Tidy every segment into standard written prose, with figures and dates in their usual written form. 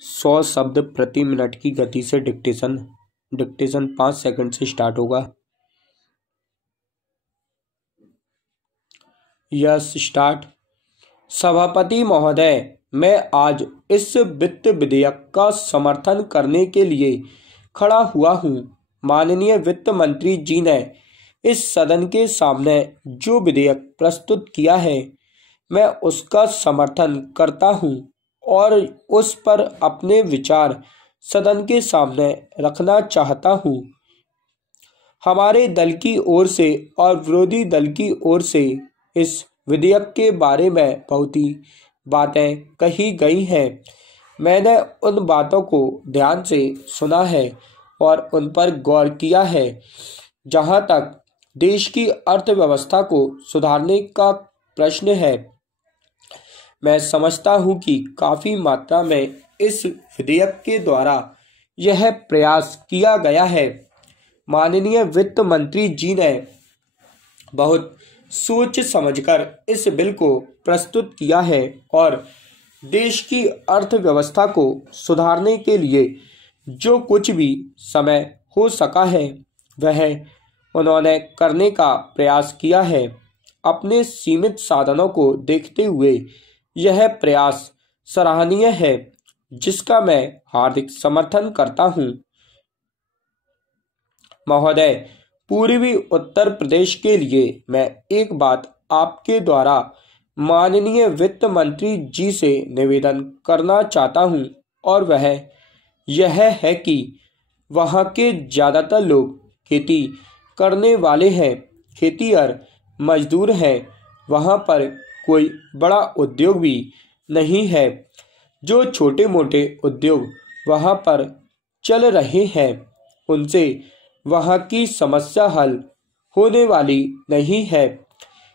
100 शब्द प्रति मिनट की गति से डिक्टेशन 5 सेकंड से स्टार्ट होगा। Yes start. सभापति महोदय, मैं आज इस वित्त विधेयक का समर्थन करने के लिए खड़ा हुआ हूँ। माननीय वित्त मंत्री जी ने इस सदन के सामने जो विधेयक प्रस्तुत किया है, मैं उसका समर्थन करता हूँ और उस पर अपने विचार सदन के सामने रखना चाहता हूँ। हमारे दल की ओर से और विरोधी दल की ओर से इस विधेयक के बारे में बहुत ही बातें कही गई हैं। मैंने उन बातों को ध्यान से सुना है और उन पर गौर किया है। जहां तक देश की अर्थव्यवस्था को सुधारने का प्रश्न है, मैं समझता हूं कि काफ़ी मात्रा में इस विधेयक के द्वारा यह प्रयास किया गया है। माननीय वित्त मंत्री जी ने बहुत सोच समझकर इस बिल को प्रस्तुत किया है और देश की अर्थव्यवस्था को सुधारने के लिए जो कुछ भी समय हो सका है वह उन्होंने करने का प्रयास किया है। अपने सीमित साधनों को देखते हुए यह प्रयास सराहनीय है, जिसका मैं हार्दिक समर्थन करता हूं। महोदय, पूर्वी उत्तर प्रदेश के लिए मैं एक बात आपके द्वारा माननीय वित्त मंत्री जी से निवेदन करना चाहता हूं और वह यह है कि वहां के ज़्यादातर लोग खेती करने वाले हैं, खेतीहर मजदूर हैं। वहां पर कोई बड़ा उद्योग भी नहीं है। जो छोटे मोटे उद्योग वहां पर चल रहे हैं, उनसे वहां की समस्या हल होने वाली नहीं है।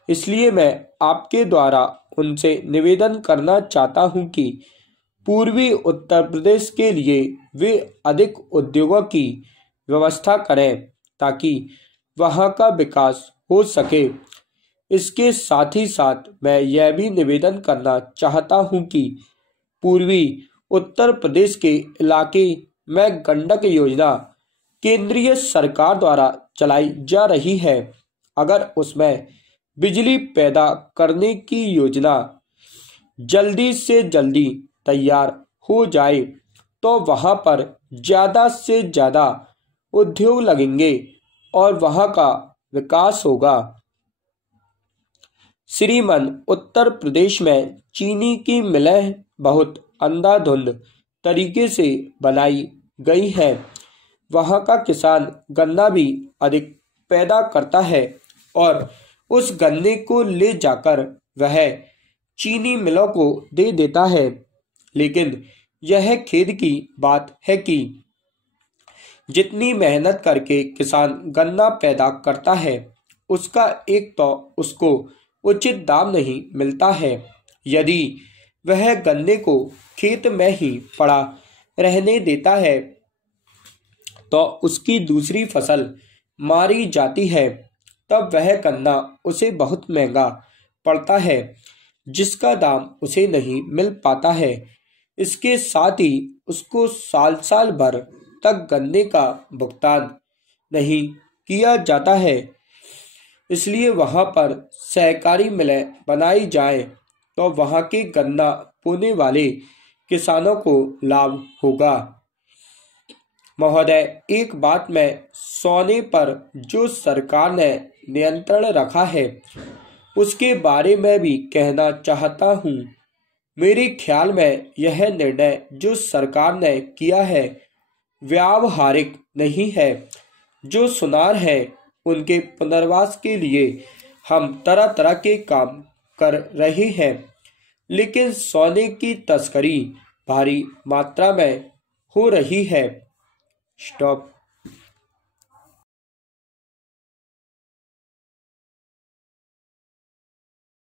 इसलिए मैं आपके द्वारा उनसे निवेदन करना चाहता हूं कि पूर्वी उत्तर प्रदेश के लिए वे अधिक उद्योगों की व्यवस्था करें ताकि वहां का विकास हो सके। इसके साथ ही साथ मैं यह भी निवेदन करना चाहता हूं कि पूर्वी उत्तर प्रदेश के इलाके में गंडक योजना केंद्रीय सरकार द्वारा चलाई जा रही है। अगर उसमें बिजली पैदा करने की योजना जल्दी से जल्दी तैयार हो जाए तो वहां पर ज़्यादा से ज़्यादा उद्योग लगेंगे और वहां का विकास होगा। श्रीमान, उत्तर प्रदेश में चीनी की मिलें बहुत अंधाधुंध तरीके से बनाई गई हैं। वहां का किसान गन्ना भी अधिक पैदा करता है और उस गन्ने को ले जाकर वह चीनी मिलों को दे देता है। लेकिन यह खेद की बात है कि जितनी मेहनत करके किसान गन्ना पैदा करता है, उसका एक तो उसको उचित दाम नहीं मिलता है। यदि वह गन्ने को खेत में ही पड़ा रहने देता है तो उसकी दूसरी फसल मारी जाती है, तब वह गन्ना उसे बहुत महंगा पड़ता है, जिसका दाम उसे नहीं मिल पाता है। इसके साथ ही उसको साल साल भर तक गन्ने का भुगतान नहीं किया जाता है। इसलिए वहां पर सहकारी मिलें बनाई जाए तो वहां के गन्ना बोने वाले किसानों को लाभ होगा। महोदय, एक बात में सोने पर जो सरकार ने नियंत्रण रखा है उसके बारे में भी कहना चाहता हूँ। मेरे ख्याल में यह निर्णय जो सरकार ने किया है व्यावहारिक नहीं है। जो सुनार है उनके पुनर्वास के लिए हम तरह तरह के काम कर रहे हैं, लेकिन सोने की तस्करी भारी मात्रा में हो रही है। स्टॉप।